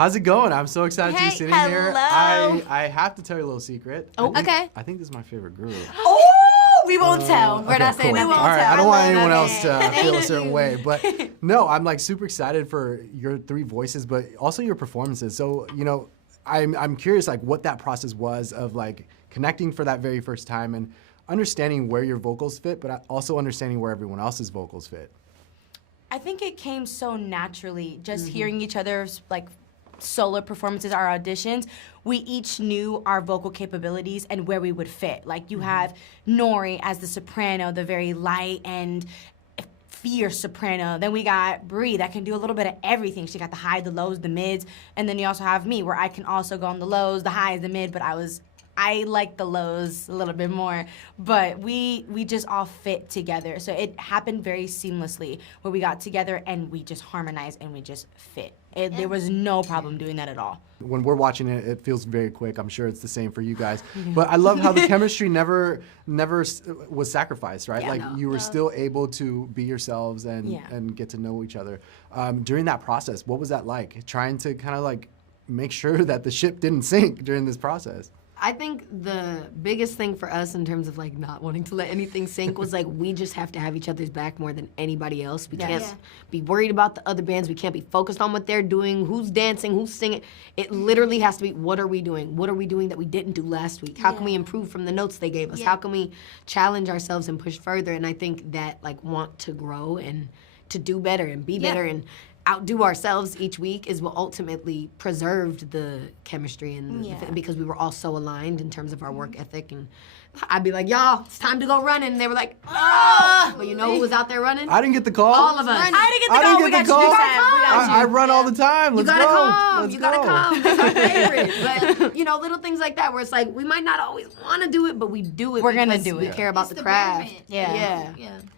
How's it going? I'm so excited to be sitting here. Hello. I have to tell you a little secret. Oh, okay. I think this is my favorite group. Oh, we won't tell. We're not saying cool. that. We won't All right, tell. I don't want anyone love else it. to feel a certain way, but no, I'm like super excited for your three voices, but also your performances. So, you know, I'm curious like what that process was of like connecting for that very first time and understanding where your vocals fit, but also understanding where everyone else's vocals fit. I think it came so naturally, just hearing each other's like solo performances, our auditions. We each knew our vocal capabilities and where we would fit. Like you have Nori as the soprano, the very light and fierce soprano. Then we got Bree that can do a little bit of everything. She got the high, the lows, the mids, and then you also have me where I can also go on the lows, the highs, the mid, but I like the lows a little bit more, but we just all fit together. So it happened very seamlessly where we got together and we just harmonized and we just fit. There was no problem doing that at all. When we're watching it, it feels very quick. I'm sure it's the same for you guys. But I love how the chemistry never was sacrificed, right? Yeah, like you were still able to be yourselves and get to know each other. During that process, what was that like? Trying to kind of like make sure that the ship didn't sink during this process. I think the biggest thing for us in terms of like not wanting to let anything sink was like we just have to have each other's back more than anybody else. We can't be worried about the other bands. We can't be focused on what they're doing, who's dancing, who's singing. It literally has to be, what are we doing? What are we doing that we didn't do last week? How can we improve from the notes they gave us? How can we challenge ourselves and push further? And I think that like want to grow and to do better and be better and outdo ourselves each week is what ultimately preserved the chemistry and because we were all so aligned in terms of our work ethic. And I'd be like, y'all, it's time to go running. And they were like, oh! But you know who was out there running? I didn't get the call. All of us. I didn't get the call. We got you next time. I run all the time. Let's You gotta go. come. Let's You gotta go. come. That's our favorite. But you know, little things like that where it's like we might not always want to do it, but we do it. We're gonna because do we it. care about It's the the craft. movement. Yeah.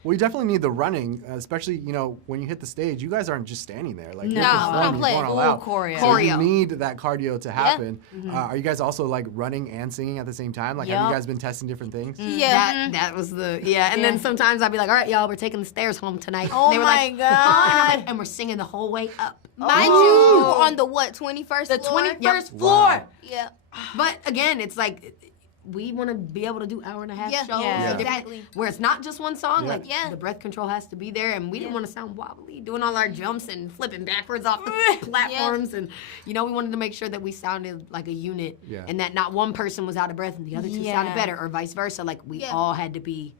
Well, you definitely need the running, especially, you know, when you hit the stage, you guys aren't just standing there. Like, you're No, performing, we don't you're play going it. all out. Choreo. So you Choreo. need that cardio to happen. Are you guys also like running and singing at the same time? Like, have Yup. you guys been testing different things? Yeah. That was the and then sometimes I'd be like, all right, y'all, we're taking the stairs home tonight. Oh and they were my like, God. "Huh?" And I'm like, and we're singing the whole way up. Mind you, on the what, 21st The floor? 21st Wow. floor. Yeah. But again, it's like we want to be able to do hour-and-a-half Yeah. shows. Yeah. and different- Exactly. Where it's not just one song. Like Yeah. the breath control has to be there, and we didn't want to sound wobbly, doing all our jumps and flipping backwards off the platforms. And you know, we wanted to make sure that we sounded like a unit, and that not one person was out of breath and the other two sounded better, or vice versa. Like we all had to be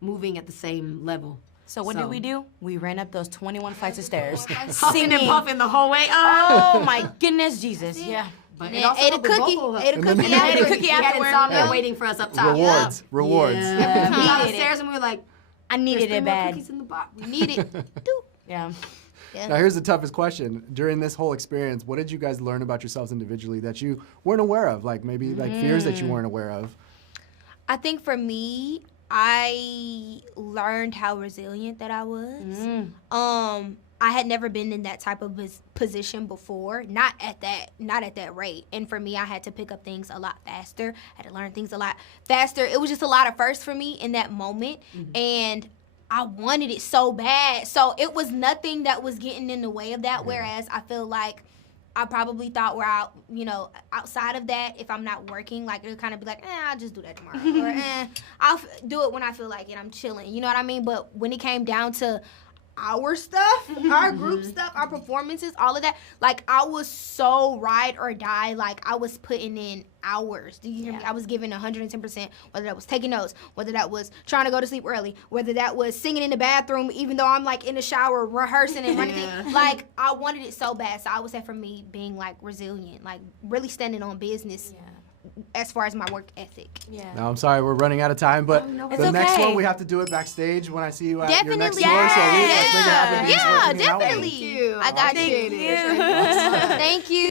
moving at the same level. So what did we do? We ran up those 21 flights of stairs. Huffing and puffing the whole way up. Oh my goodness, Jesus. Yeah. But And ate a cookie. Ate a cookie. Ate a cookie. We had afterward. insomnia waiting for us up top. Rewards. Rewards. Yeah. We got Needed it. upstairs and we were like, I needed "There's it 3 more bad. cookies in the box." We need it. Yeah. Now, here's the toughest question. During this whole experience, what did you guys learn about yourselves individually that you weren't aware of? Like maybe like fears that you weren't aware of? I think for me, I learned how resilient that I was. I had never been in that type of position before, not at that rate. And for me, I had to pick up things a lot faster. I had to learn things a lot faster. It was just a lot of firsts for me in that moment, and I wanted it so bad. So it was nothing that was getting in the way of that. Whereas I feel like I probably thought we're out, outside of that, if I'm not working, like, it'll kind of be like, I'll just do that tomorrow. Or, I'll do it when I feel like it. I'm chilling. You know what I mean? But when it came down to our stuff, our group stuff, our performances, all of that, like, I was so ride or die. Like, I was putting in hours. Do you hear me? I was giving 110%, whether that was taking notes, whether that was trying to go to sleep early, whether that was singing in the bathroom, even though I'm, like, in the shower rehearsing and running things. Like, I wanted it so bad. So I would say for me, being, like, resilient, like, really standing on business as far as my work ethic. Now, I'm sorry, we're running out of time, but It's the next okay. one we have to do it backstage when I see you at your next Definitely. tour. So let's make it happen. Thanks for Yeah, hanging out with me. definitely. I got you. Thank you. Thank you.